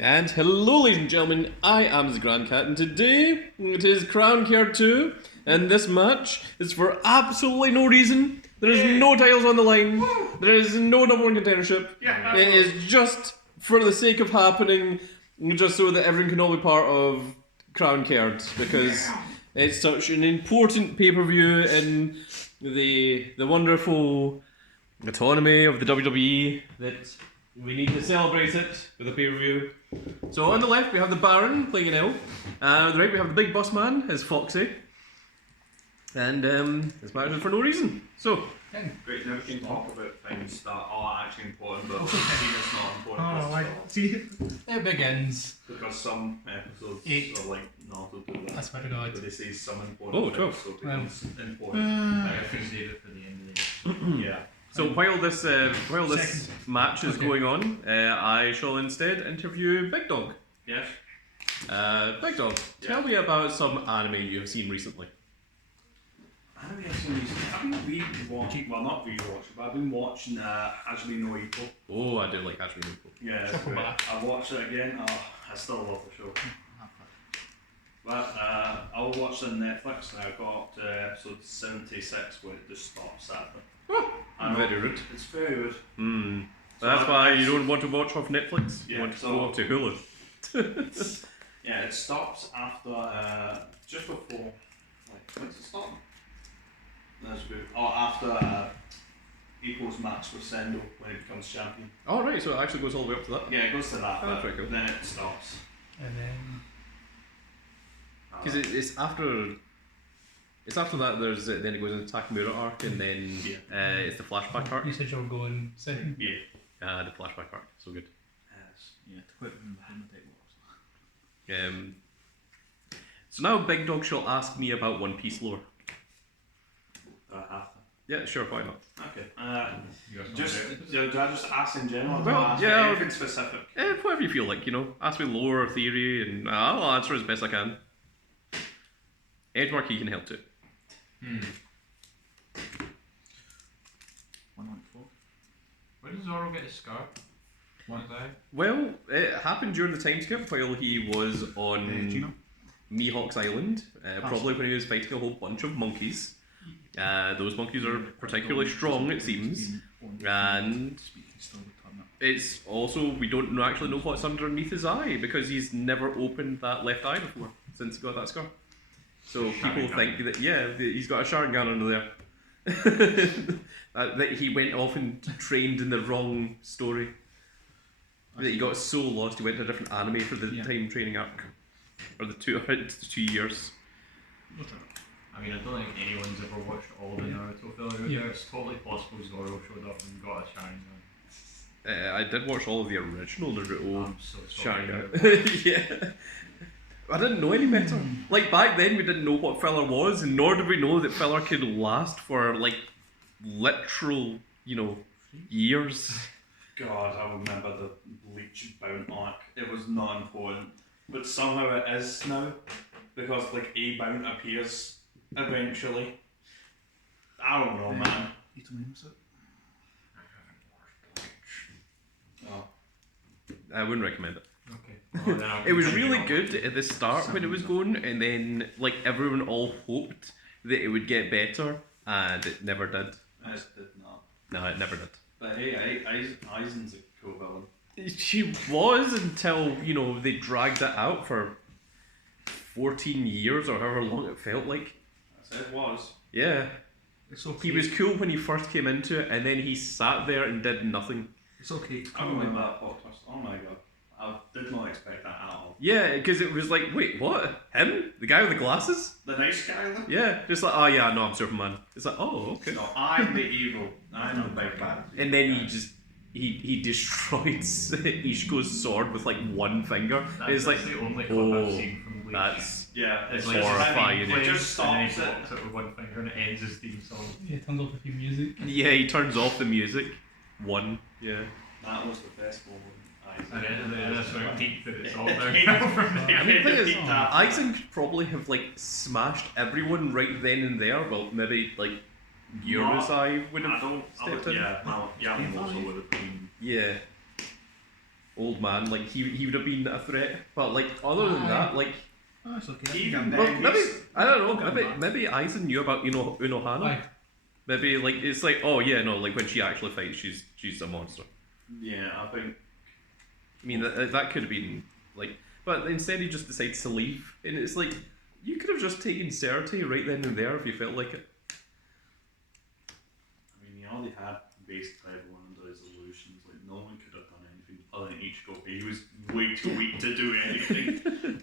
And hello, ladies and gentlemen, I am the Grand Cat, and today it is Crown Kerd 2, and this match is for absolutely no reason. There is no titles on the line, there is no number one contendership. It is just for the sake of happening, just so that everyone can all be part of Crown Kerd, because it's such an important pay-per-view in the wonderful autonomy of the WWE that we need to celebrate it with a pay-per-view. So on the left we have the Baron playing an L, and on the right we have the Big Boss Man as Foxy. And this match is for no reason. So great, now we can talk about things that are actually important, but it's not important. Oh, I see. It begins. Because some episodes 8. are like not to do that. I swear to God. But they say some important Oh, 12. things, so it becomes important. I can save it for the end of the Yeah. So while this match is going on, I shall instead interview Big Dog. Yes? Big Dog, tell me about some anime you have seen recently. I've been rewatching, well not rewatching, but I've been watching Hajime no Ippo. Oh, I do like Hajime no Ippo. Yeah, it's Chuckle great. back. I watched it again, I still love the show. But I'll watch it on Netflix, and I got episode 76 where it just stops at them. I know, Very rude. it's very rude. So That's I- why you don't want to watch off Netflix. You Yeah, want to so- go off to Hulu. Yeah, it stops after, just before, like, when's it stop? That's good. Or after Ippo's match with Sendo when he becomes champion. Oh right, so it actually goes all the way up to that. Yeah, it goes to that, Oh, but very cool. then it stops. And then. Because it's after. It's after that. There's then it goes into Takamura arc, and then it's the flashback arc. You said you were going second. Yeah. The flashback arc, so good. Yes. Yeah, to put them behind the table. So now Big Dog shall ask me about One Piece lore. Do I have to? Yeah, sure, why not? Okay. You got Just, something do I just ask in general? Or do Well, I ask yeah, anything specific? Whatever you feel like, you know. Ask me lore or theory, and I'll answer as best I can. Edward, you can help too. 114. Where does Zoro get his scar? One eye? Well, it happened during the time skip while he was on Gino? Mihawk's Island, probably when he was fighting a whole bunch of monkeys. Those monkeys are particularly strong, it seems, and it's also, we don't actually know what's underneath his eye because he's never opened that left eye before since he got that scar. So people think that, he's got a Sharingan under there. That he went off and trained in the wrong story. That he got so lost he went to a different anime for the time training arc. Or the 2 years. I mean, I don't think anyone's ever watched all the Naruto filler out there. It's totally possible Zoro showed up and got a Sharingan. I did watch all of the original Naruto I'm so sorry. Sharingan. Yeah. I didn't know any better. Like back then we didn't know what filler was, and nor did we know that filler could last for like literal, years. God, I remember the Bleach bound arc. It was not important, but somehow it is now because like a bound appears eventually. I don't know, man. You told me what's it? Oh. I wouldn't recommend it. Okay. It was really good at the start when it was going, and then like everyone all hoped that it would get better, and it never did. I just did not. No, it never did. But hey, Aizen's a cool villain. She was until, they dragged it out for 14 years or however long it felt like. I said was. Yeah. It's okay. He was cool when he first came into it, and then he sat there and did nothing. It's okay. I don't like that plot twist. Oh my god. I did not expect that at all. Yeah, because it was like, wait, what? Him? The guy with the glasses? The nice guy though? Yeah, just like, oh yeah, no, I'm Superman. It's like, oh, okay. No, I'm the evil. I'm the big bad. And then he destroyed Ishiko's sword with like one finger. It's like, the only clip oh, I've seen from Bleach. that's Yeah, It's it's like horrifying. It plays, just and then stops he it. walks it with one finger and it ends his theme song. Yeah, turns off the theme music. yeah, he turns off the music. One, yeah. That was the best moment. And then that's when it peaked that it's all down from I there. mean, the thing is, Beat that. Aizen could probably have like smashed everyone right then and there. Well, maybe like Yuru's eye would have stepped in. Yeah, Yamamoto would have been. Yeah. old man, like he would have been a threat. But like other than that, like Oh, it's okay. Even well, then, maybe I don't know. I'll Maybe get maybe Aizen knew about Unohana. Aye. Maybe like it's like oh yeah no like when she actually fights she's a monster. yeah, I think I mean that could have been like, but instead he just decides to leave, and it's like you could have just taken Certy right then and there if you felt like it. I mean, he only had base type 1 resolutions. Like, no one could have done anything other than Ichigo. He was way too weak to do anything.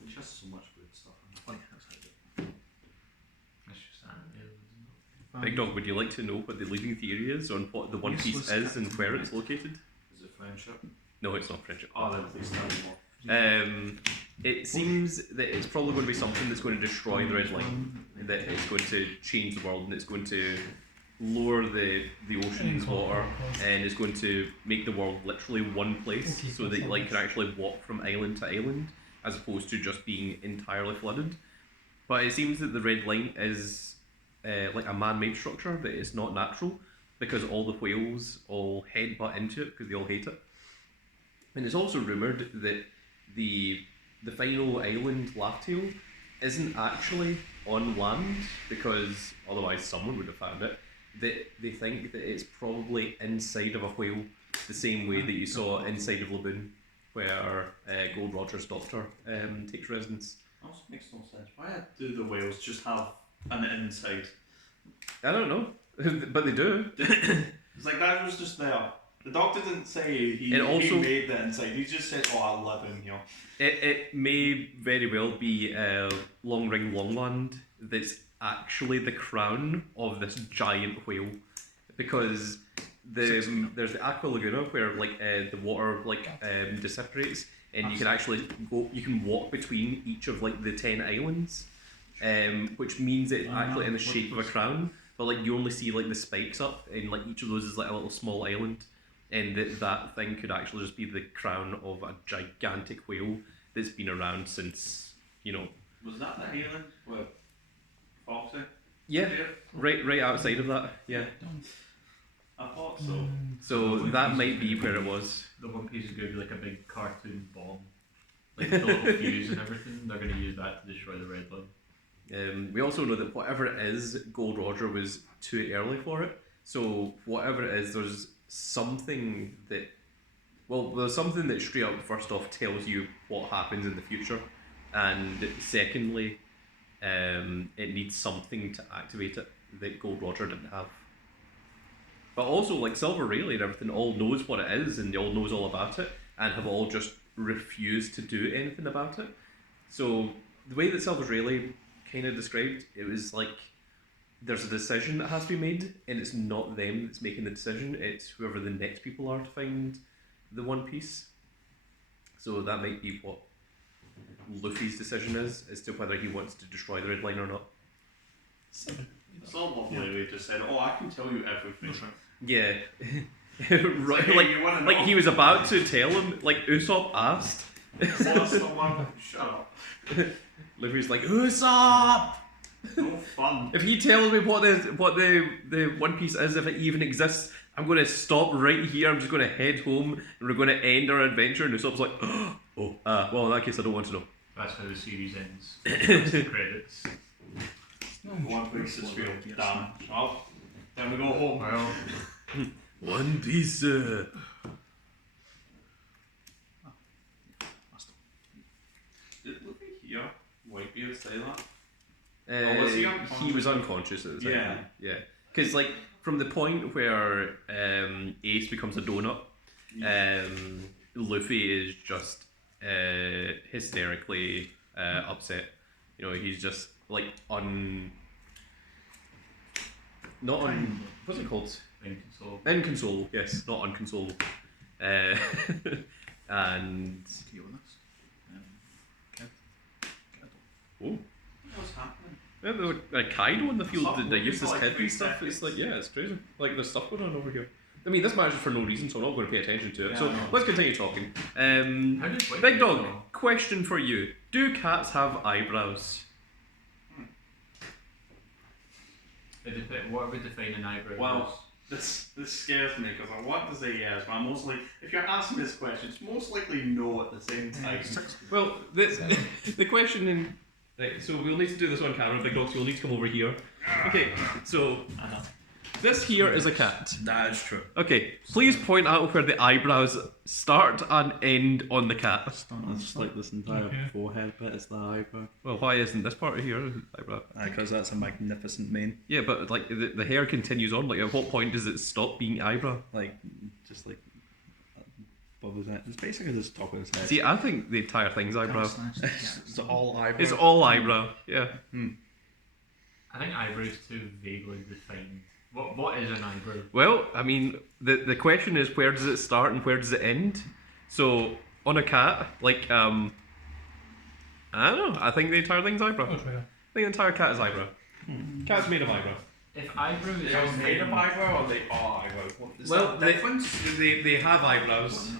There's just so much good stuff. Aye, that's how it That's just anime, isn't it? Big Dog, would you like to know what the leading theory is on what the One Piece Useless is and Captain where it's Planet. located? Is it friendship? No, it's not friendship. Oh, then at least tell me more. It seems that it's probably going to be something that's going to destroy the Red Line, that it's going to change the world, and it's going to lower the ocean's water, and it's going to make the world literally one place, Okay, so that you like can actually walk from island to island, as opposed to just being entirely flooded. But it seems that the Red Line is like a man-made structure, that it's not natural, because all the whales all headbutt into it because they all hate it. And it's also rumoured that the final island, Laugh-Tale, isn't actually on land, because otherwise someone would have found it. That they think that it's probably inside of a whale, the same way that you saw inside of Laboon, where Gold Roger's doctor takes residence. Also makes no sense. Why do the whales just have an inside? I don't know, but they do. It's like that was just there. The doctor didn't say he made the inside. He just said, "Oh, I live in here." It may very well be Long Ring Longland that's actually the crown of this giant whale, because there's the Aqua Laguna where like the water like dissipates, and you can actually walk between each of like the 10 islands, which means it's actually in the shape of a crown, but like you only see like the spikes up, and like each of those is like a little small island. And that thing could actually just be the crown of a gigantic whale that's been around since, you know. Was that the island with Foxy? Yeah, right outside of that. Yeah. I thought so. So that might be where it was. The One Piece is going to be like a big cartoon bomb. Like the little fuse and everything, they're going to use that to destroy the Red Line. We also know that whatever it is, Gold Roger was too early for it. So whatever it is, there's something that straight up first off tells you what happens in the future, and secondly it needs something to activate it that Gold Roger didn't have. But also like Silver Rayleigh and everything all knows what it is, and they all knows all about it, and have all just refused to do anything about it. So the way that Silver Rayleigh kind of described it was like there's a decision that has to be made, and it's not them that's making the decision, it's whoever the next people are to find the One Piece. So that might be what Luffy's decision is, as to whether he wants to destroy the Red Line or not. It's all lovely. They just said, "Oh, I can tell you everything." Yeah. Right, Hey, like, you wanna like know? he was about to tell him, like Usopp asked. What's the one? Shut up. Luffy's like, Usopp! No fun. If he tells me what the One Piece is, if it even exists, I'm going to stop right here. I'm just going to head home, and we're going to end our adventure. And Usopp's like, well, in that case, I don't want to know. That's how the series ends. The credits. One Piece is real. Damn. Well, then we go home. Well, One Piece. Did Luffy hear Whitebeard say that? Oh, was he unconscious? He was unconscious at the time. Yeah. Yeah. Because, like, from the point where Ace becomes a donut, Luffy is just hysterically upset. You know, he's just, like, what's it called? inconsolable. Inconsolable, yes, not unconsolable. And To be honest. Kerd. oh, What's happening? yeah, there's a Kaido in the field Stop that moving uses for like Kerd 3 and stuff. It's seconds. like, yeah, it's crazy. Like, there's stuff going on over here. I mean, this match is for no reason, so I'm not going to pay attention to it. Yeah, So I know. let's continue talking. How did Whitebeard Big Dog, know? question for you: do cats have eyebrows? What would define an eyebrow? Well, this scares me because I want to say yes, but I'm mostly, if you're asking this question, it's most likely no at the same time. Well, the question in. Right, so we'll need to do this on camera, Big Dog, so you'll need to come over here. Okay, so this here is a cat. That is true. Okay, please point out where the eyebrows start and end on the cat. It's just like this entire forehead bit is the eyebrow. Well, why isn't this part here an eyebrow? Because that's a magnificent mane. Yeah, but like the hair continues on. Like, at what point does it stop being eyebrow? Like, just like above his head. It's basically just top of his head. See, I think the entire thing's eyebrow. It's all eyebrow. It's all eyebrow. Yeah. I think eyebrows too vaguely defined. What is an eyebrow? Well, I mean, the question is, where does it start and where does it end? So on a cat, like I don't know. I think the entire thing's eyebrow. I think the entire cat is eyebrow. Cat's made of eyebrow. If eyebrows They're are made of eyebrow or they are eyebrow? Is Well, that difference? they have eyebrows,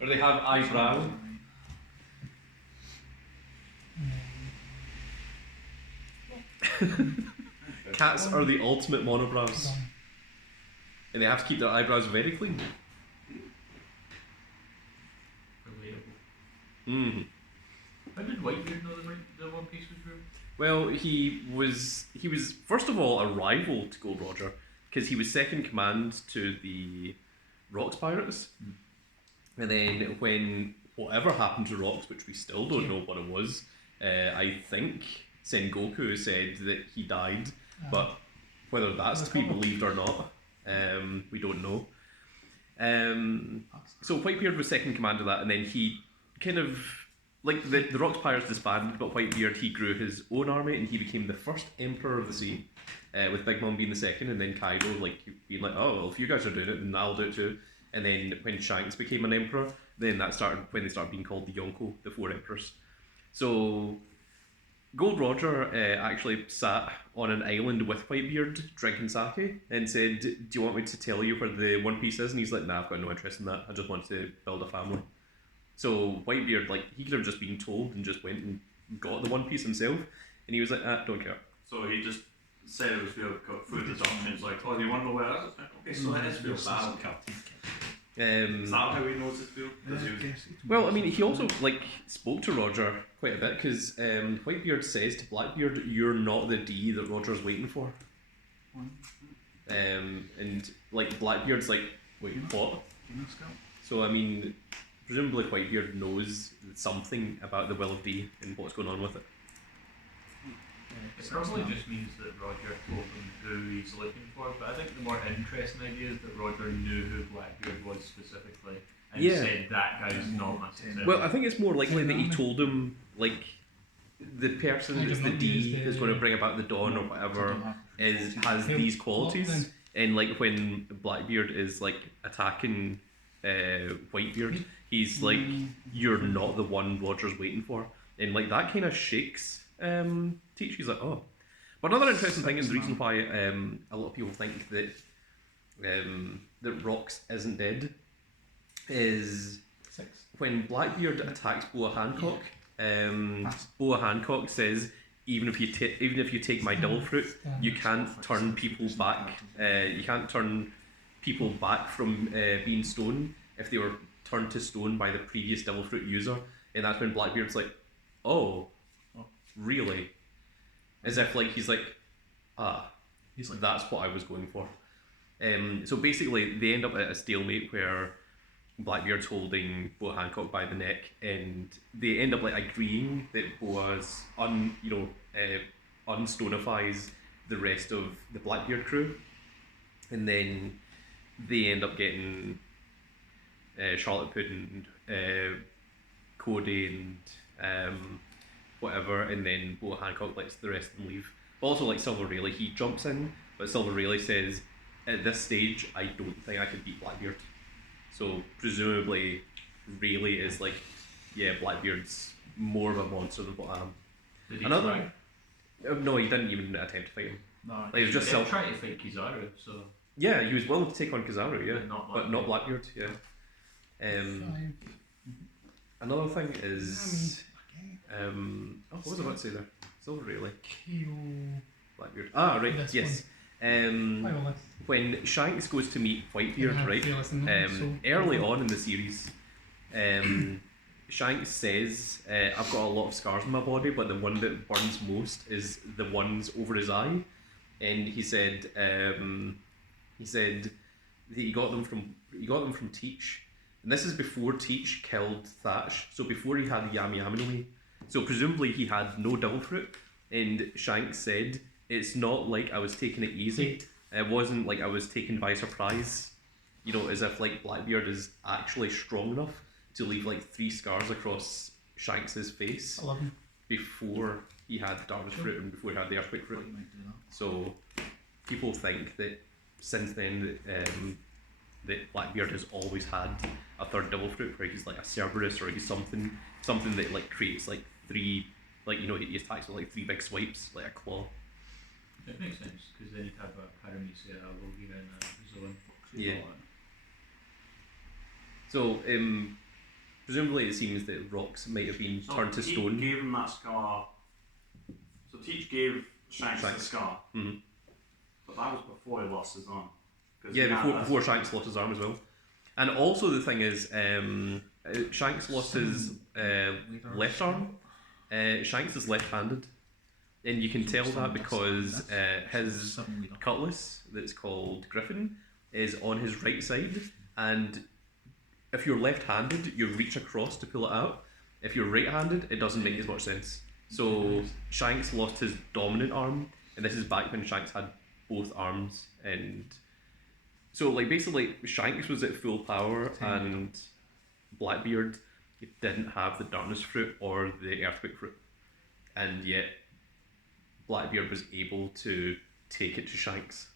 or they have eyebrow. Cats are the ultimate monobrows, and they have to keep their eyebrows very clean. relatable. Mm. How did Whitebeard know the One Piece was real? Well, he was first of all a rival to Gold Roger because he was second command to the Rocks pirates, and then when whatever happened to Rocks, which we still don't know what it was, I think Sengoku said that he died, but whether that's to be believed or not, we don't know. So Whitebeard was second command of that, and then he kind of, like, the Rocks pirates disbanded, but Whitebeard, he grew his own army and he became the first emperor of the sea, with Big Mom being the second, and then Kaido like being like, oh well, if you guys are doing it, then I'll do it too. And then when Shanks became an emperor, then that started when they started being called the Yonko, the four emperors. So Gold Roger actually sat on an island with Whitebeard drinking sake and said, do you want me to tell you where the One Piece is? And he's like, nah, I've got no interest in that, I just want to build a family. So Whitebeard, like, he could have just been told and just went and got the One Piece himself, and he was like, don't care. So he just said it was real, got through the doctrines, like, oh, do you want to know where it is? Okay, so it is real bad, Captain. Is that how he knows it's real? Well, I mean, he also like spoke to Roger quite a bit because Whitebeard says to Blackbeard, "You're not the D that Roger's waiting for." And like Blackbeard's like, "Wait, what?" So I mean, presumably Whitebeard knows something about the Will of D and what's going on with it. It probably just means that Roger told him who he's looking for, but I think the more interesting idea is that Roger knew who Blackbeard was specifically and said that guy's not my successor. Well, I think it's more likely that he told him, like, the person that's the D that's going to bring about the dawn or whatever has these qualities, and like when Blackbeard is like attacking Whitebeard, he's like, "You're not the one Roger's waiting for," and like that kind of shakes Teach. He's like, oh. But another interesting thing is the reason why a lot of people think that that Rocks isn't dead is when Blackbeard attacks Boa Hancock. Boa Hancock says, even if you take my devil fruit, you can't turn people back. You can't turn people back from being stone if they were turned to stone by the previous devil fruit user. And that's when Blackbeard's like, oh, really? As if like he's like, that's what I was going for. So basically, they end up at a stalemate where Blackbeard's holding Boa Hancock by the neck, and they end up like agreeing that Boa's unstonifies the rest of the Blackbeard crew, and then they end up getting Charlotte Pudding, Cody, and whatever, and then Boa Hancock lets the rest of them leave. But also, like, Silver Rayleigh, he jumps in, but Silver Rayleigh says, at this stage, I don't think I could beat Blackbeard. So, presumably, Rayleigh is like, yeah, Blackbeard's more of a monster than what I am. Did he Another? No, he didn't even attempt to fight him. No, Like, he was just He tried to fight Kizaru, so... Yeah, he was willing to take on Kizaru, yeah. But not Blackbeard. But not Blackbeard, yeah. Another thing is... what was I about to say there? Silver Rayleigh. Blackbeard. Ah, right. This Yes. I will list. When Shanks goes to meet Whitebeard, right? Early on in the series, Shanks says, "I've got a lot of scars on my body, but the one that burns most is the ones over his eye." And he said that he got them from Teach, and this is before Teach killed Thatch. So before he had the Yami Yami no Mi. So presumably he had no devil fruit. And Shanks said, "It's not like I was taking it easy. It wasn't like I was taken by surprise. You know, as if like Blackbeard is actually strong enough to leave like 3 scars across Shanks's face 11. before he had Darkness Fruit and before he had the Earthquake Thought Fruit." you might do that. So people think that since then that Blackbeard has always had a third devil fruit, where he's like a Cerberus or he's something that like creates like 3, like, you know, he attacks with like 3 big swipes like a claw. It makes sense, because then you'd have a Paramecia, a Logia, and a Zoan. Yeah. So presumably it seems that rocks might have been turned to Teach stone. gave him that scar. So Teach gave Shanks the Shanks. scar. Mhm. But that was before he lost his arm. 'Cause Yeah, he had that- before Shanks lost his arm as well. And also the thing is, Shanks lost his left arm. Shanks is left-handed, and you can tell that because his cutlass, that's called Griffin, is on his right side, and if you're left-handed, you reach across to pull it out. If you're right-handed, it doesn't make as much sense. So Shanks lost his dominant arm, and this is back when Shanks had both arms, and so like basically Shanks was at full power, and Blackbeard didn't have the Darkness Fruit or the Earthquake Fruit, and yet Blackbeard was able to take it to Shanks.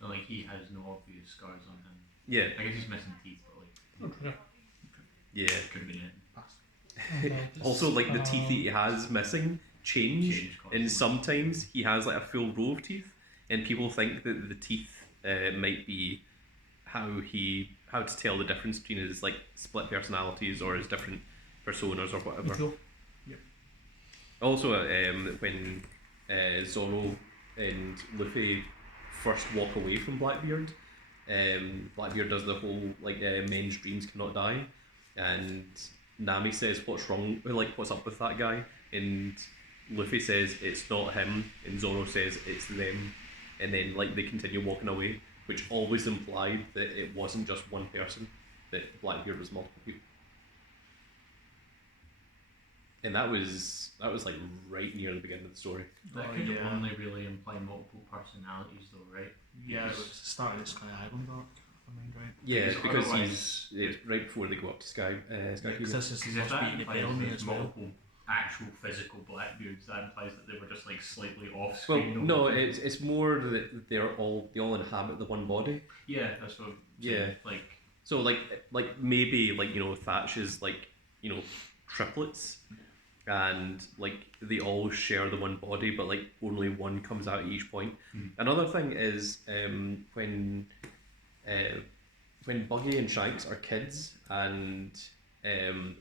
So, like, he has no obvious scars on him. Yeah, I guess he's missing teeth, but like, yeah. could have been it. Also, like the teeth that he has missing change, Change and constantly. sometimes he has like a full row of teeth, and people think that the teeth might be how to tell the difference between his like split personalities or his different personas or whatever. Cool. Also, when Zoro and Luffy first walk away from Blackbeard, Blackbeard does the whole like men's dreams cannot die, and Nami says, "What's wrong? Like, what's up with that guy?" And Luffy says, "It's not him," and Zoro says, "It's them," and then like they continue walking away, which always implied that it wasn't just one person, that Blackbeard was multiple people. And that was like right near the beginning of the story. That could only really imply multiple personalities, though, right? Yeah, it was started at Sky Island arc, if I mind right. Yeah, because otherwise- it's right before they go up to Sky. Sky Because this is the Because if first that beating the implies Bellamy there's as well. multiple actual physical Blackbeards, that implies that they were just like slightly off Well, screen. no, it's more that they all inhabit the one body. Yeah, that's what I'm Yeah. saying. Like, So like maybe like, you know, Thatch is like, you know, triplets, and like they all share the one body, but like only one comes out at each point. Another thing is when Buggy and Shanks are kids and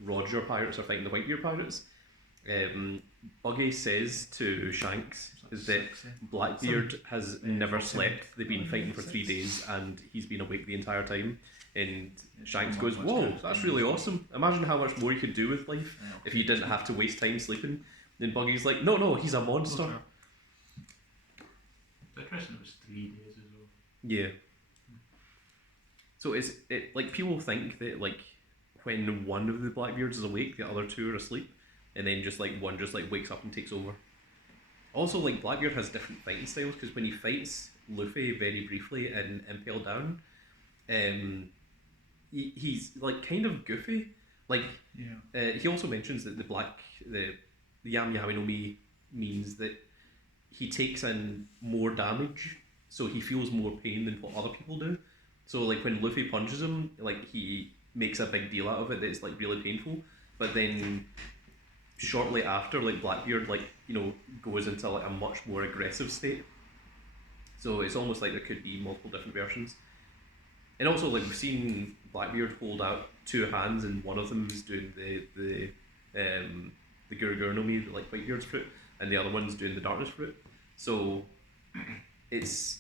Roger pirates are fighting the Whitebeard pirates, Buggy says to Shanks that Blackbeard has never slept. They've been fighting for 3 days and he's been awake the entire time. And Shanks goes, "Whoa, that's really awesome. Imagine how much more you could do with life if you didn't have to waste time sleeping." And Buggy's like, no, he's a monster. it's interesting it was 3 days as well. Yeah. So it like people think that like when one of the Blackbeards is awake, the other 2 are asleep, and then just like one just like wakes up and takes over. Also, like Blackbeard has different fighting styles, because when he fights Luffy very briefly in Impale Down, he's like kind of goofy. Like he also mentions that the Yami Yami no Mi means that he takes in more damage, so he feels more pain than what other people do. So like when Luffy punches him, like he makes a big deal out of it that it's like really painful, but then shortly after, like Blackbeard like, you know, goes into like a much more aggressive state. So it's almost like there could be multiple different versions. And also, like, we've seen Blackbeard hold out 2 hands, and one of them is doing the Guru no Mi, like Whitebeard's fruit, and the other one's doing the Darkness fruit. So it's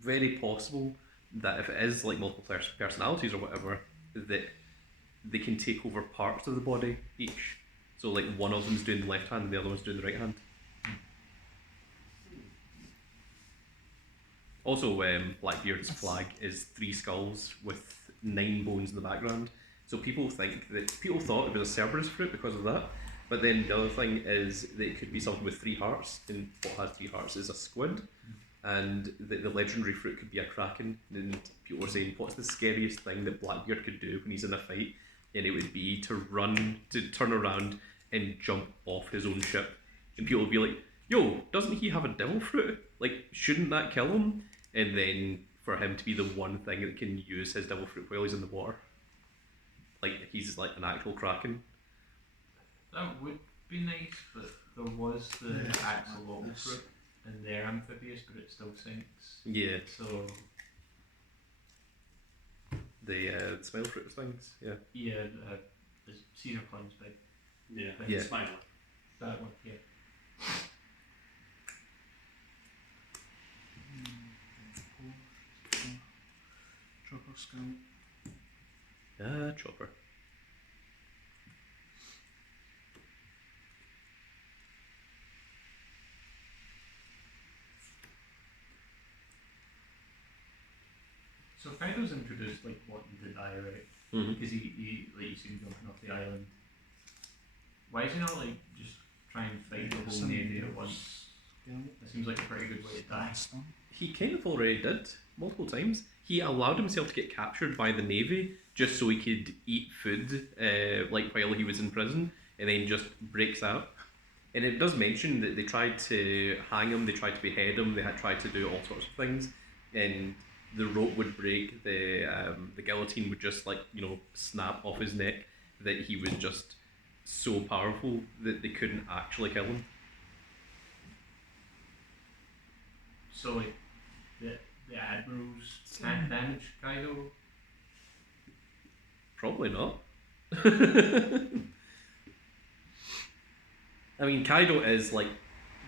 very possible that if it is like multiple personalities or whatever, that they can take over parts of the body each. So like one of them's doing the left hand and the other one's doing the right hand. Also, Blackbeard's flag is 3 skulls with 9 bones in the background. So people thought it was a Cerberus fruit because of that. But then the other thing is that it could be something with 3 hearts, and what has 3 hearts is a squid. And the legendary fruit could be a kraken. And people were saying, what's the scariest thing that Blackbeard could do when he's in a fight? And it would be to turn around and jump off his own ship. And people would be like, yo, doesn't he have a devil fruit? Like, shouldn't that kill him? And then for him to be the one thing that can use his devil fruit while he's in the water. Like, he's like an actual kraken. That would be nice, but there was the axolotl fruit, and they're amphibious, but it still sinks. Yeah. So The smile fruit things, yeah. yeah, the Caesar Clown's big. Yeah. Yeah. Smiler. That one, yeah. Chopper Scout. Chopper. So Kaido's introduced like what the diorite, Mm-hmm. because he like you see him jumping off the island. Why is he not like just try and fight the whole navy at once? That seems like a pretty good way to die. He kind of already did, multiple times. He allowed himself to get captured by the Navy just so he could eat food like while he was in prison, and then just breaks out. And it does mention that they tried to hang him, they tried to behead him, they had tried to do all sorts of things, and the rope would break, the guillotine would just like, you know, snap off his neck, that he was just so powerful that they couldn't actually kill him. So like the admirals can't damage Kaido. Probably not. I mean, Kaido is like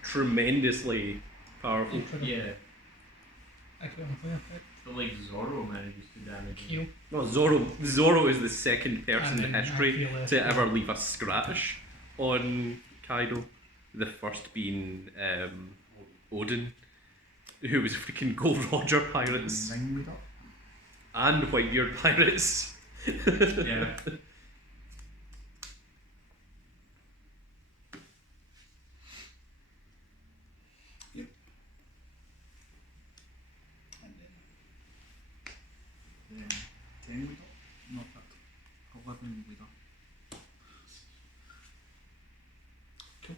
tremendously powerful. Yeah, I couldn't play it. but like Zoro manages to damage him. Kyo. Well, Zoro is the second person in And history I feel to ever leave a scratch on Kaido. The first being Odin, who was freaking Gold Roger pirates Ring up. and Whitebeard pirates. Yeah. And then 10 leader. Not that. 11 leader. Cool.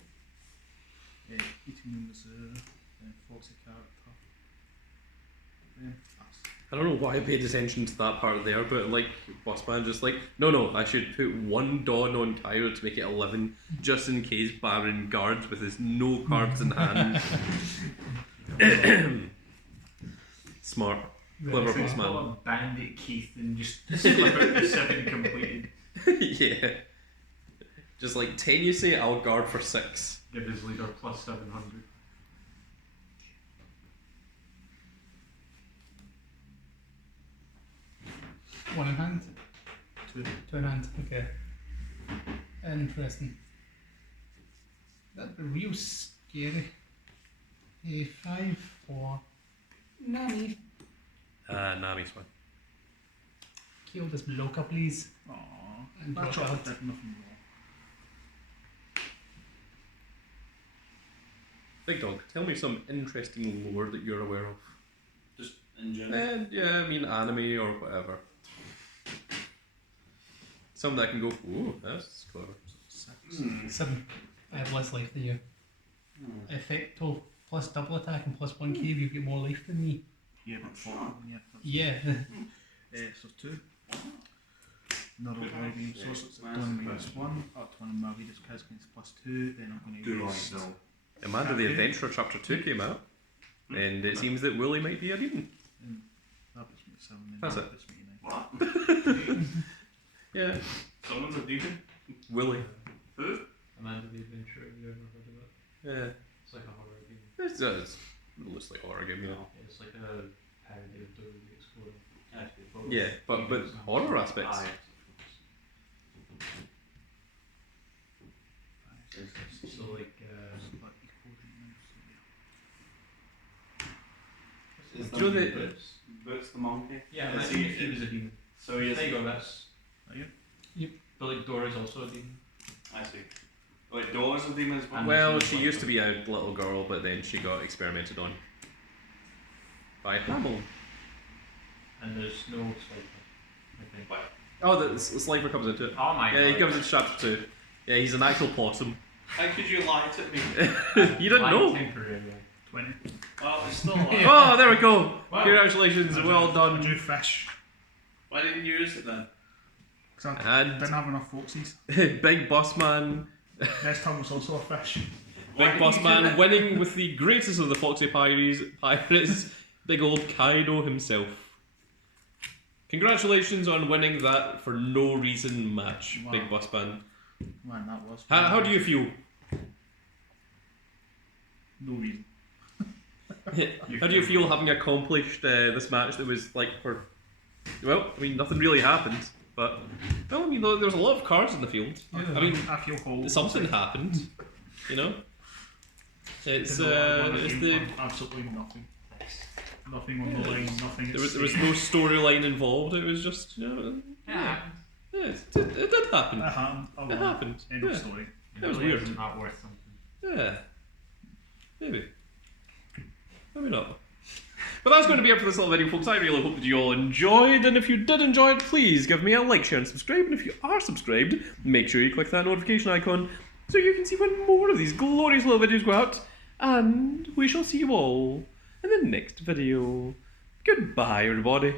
Eating in reserve. Then Foxy character. Then that's I don't know why I paid attention to that part there, but like Bossman just like, no, I should put 1 Dawn on Cairo to make it 11, just in case Baron guards with his no cards in hand. Smart. Clever So he's Bossman. got a bandit Keith and just slip out the 7 completed. Yeah. Just like 10 you say, I'll guard for 6. Give his leader plus 700. One in hand. 2. Two in hand. Okay. Interesting. That'd be real scary. 5 for Nami. Nami's one. Kill this blocker, please. Aww. And That drop chopper out. did nothing wrong. Big Dog, tell me some interesting lore that you're aware of. Just in general. And yeah, I mean anime or whatever. Something that I can go, ooh, that's clever. 6. 7. I have less life than you. Effecto plus double attack and plus 1 cave, you get more life than me. Yeah, but 4. Yeah. That's Yeah. So 2. Another Arabian Sorceress at Dawn -1. Up to 1 in my leader's cast against +2. Then I'm going to use. Amanda the Adventurer Chapter 2 came out, and it seems that Wooly might be a demon. That puts me at 7. Then That's that it. puts me at 9. What? Yeah, Someone's a demon? Willy. Who? Amanda the Adventurer, have you ever heard of it? Yeah. It's like a horror game. It's loosely horror game, you know. It's like a parody of Dora the Explorer. Yeah, but horror aspects. So like, Is Do you know the the- Boots the monkey? yeah, Is imagine he- if he was a demon. So he is. There you go, that's. Are you? But like Dora's also a demon. I see. Wait, Dollars and Demons. And Well, there's she no used to be a little girl, but then she got experimented on by Hamill. And there's no Slifer, I think. Oh, the Slifer comes into it. Oh my god. Yeah, he comes into chapter 2. Yeah, he's an actual possum. How could you lie to me? You didn't know? Temporary. 20. Well, it's still alive. Oh, there we go. Wow. Congratulations, well I done. drew fish. Why didn't you use it then? Because I And didn't have enough folksies. Big Boss Man, Next time was also a fish. Why Big didn't Boss you do Man that? winning with the greatest of the Foxy Pirates, big old Kaido himself. Congratulations on winning that for no reason match, Wow. Big Boss Man. Man, that was. How do you feel? No reason. How do you feel having accomplished this match that was like for... Well, I mean, nothing really happened, but... Well, I mean, there was a lot of cards in the field. I mean, I feel whole. something happened, you know? It's It's the... absolutely nothing. Nothing on the line, nothing. There was no storyline involved, it was just, you know... Yeah. Yeah, it did happen. It happened. I It won. happened. End Yeah. of story. That was Really weird. isn't that worth something? Yeah. Maybe. Maybe not. But that's going to be it for this little video, folks. I really hope that you all enjoyed, and if you did enjoy it, please give me a like, share, and subscribe. And if you are subscribed, make sure you click that notification icon so you can see when more of these glorious little videos go out. And we shall see you all in the next video. Goodbye, everybody.